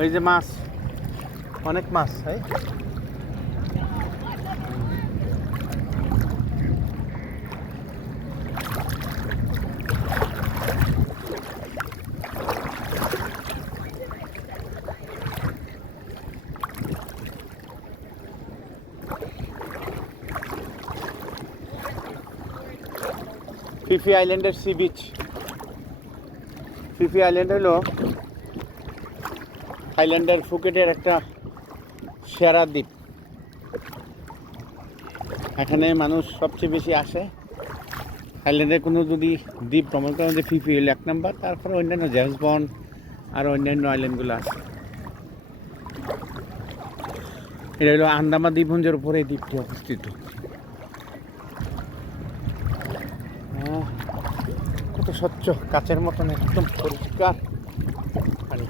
ওই যে মাছ, অনেক মাছ। এই ফিফি আইল্যান্ডের সি বিচ। ফিফি আইল্যান্ড হলো থাইল্যান্ডের ফুকেটের একটা সেরা দ্বীপ। এখানে মানুষ সবচেয়ে বেশি আসে। থাইল্যান্ডের কোনো যদি দ্বীপ ভ্রমণ করেন, যে ফিফি হলো 1 নম্বর, তারপরে অন্যান্য জেমস বন্ড আর অন্যান্য আইল্যান্ডগুলো আছে। এটা হলো আন্দামান দ্বীপপুঞ্জের উপরে এই দ্বীপটি অবস্থিত। কত স্বচ্ছ, কাচের মতন একদম পরিষ্কার পানি।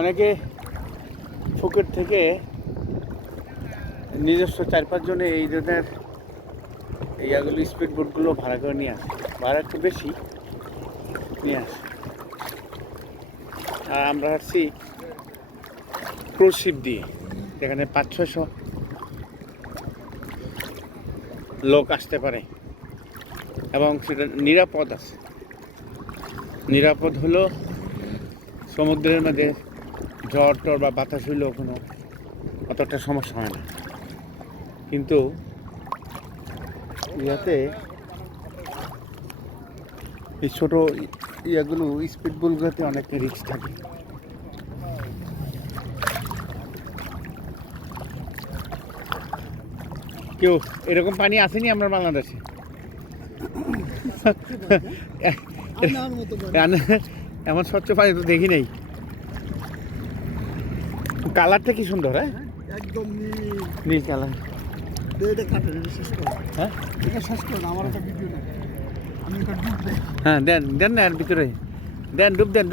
অনেকে ফুকেট থেকে নিজস্ব 4-5 জনে এই ধরনের ইয়াগুলো, স্পিড বোটগুলো ভাড়া করে নিয়ে আসে। ভাড়া একটু বেশি নিয়ে আসে। আর আমরা আসছি ক্রুজ শিপ দিয়ে, যেখানে 500-600 লোক আসতে পারে এবং সেটা নিরাপদ আছে। নিরাপদ হলো সমুদ্রের মধ্যে ঝড় টর বা বাতাস হইলেও কোনো অতটা সমস্যা হয় না। কিন্তু ইয়াতে এই ছোটো ইয়াগুলো, স্পিড বোটগুলোতে অনেক রিস্ক থাকে। কেউ এরকম পানি আসেনি আমরা বাংলাদেশে। এমন স্বচ্ছ পানি তো দেখি নাই। কালারটা কি সুন্দর। হ্যাঁ, একদম নীল কালার। এটা কাটে, এটা শেষ করো। হ্যাঁ, এটা শেষ করো, আমার একটা ভিডিও নেই। আমি এটা ডুব দেই। হ্যাঁ, দেন না এর ভিতরে দেন, ডুব দেন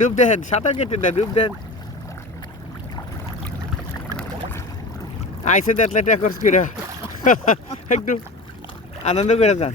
ডুব দেন, সাঁতার কেটে দেন, ডুব দেন। আইসে দেখলে ট্যাকর্স করে একটু আনন্দ করে যান।